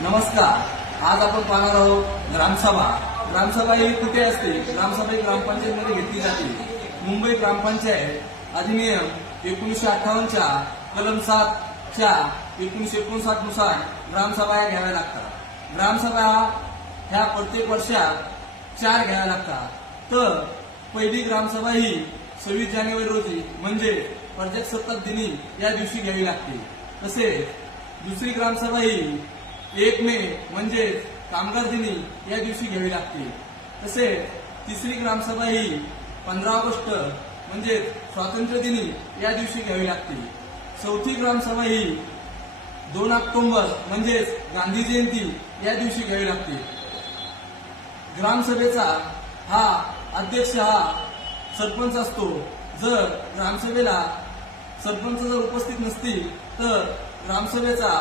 नमस्कार. आज आपण पाहणार आहोत ग्रामसभा. ग्रामसभा ही कुठे असते? ग्रामसभा ही ग्रामपंचायतमध्ये घेतली जाते. मुंबई ग्रामपंचायत अधिनियम 1958च्या कलम 7च्या 1959 नुसार ग्रामसभा या घ्याव्या लागतात. ग्रामसभा ह्या प्रत्येक वर्षात 4 घ्याव्या लागतात. तर पहिली ग्रामसभा ही 26 जानेवारी रोजी म्हणजे प्रजासत्ताक दिनी या दिवशी घ्यावी लागते. तसेच दुसरी ग्रामसभा ही 1 मे म्हणजे कामगार दिनी या दिवशी घ्यावी लागते. तसेच तिसरी ग्रामसभा ही 15 ऑगस्ट म्हणजे स्वातंत्र्य दिनी या दिवशी घ्यावी लागते. चौथी ग्रामसभा ही 2 ऑक्टोबर म्हणजे गांधी जयंती या दिवशी घ्यावी लागते. ग्रामसभेचा अध्यक्ष सरपंच असतो. जर ग्रामसभेला सरपंच उपस्थित नसतील तर ग्रामसभेचा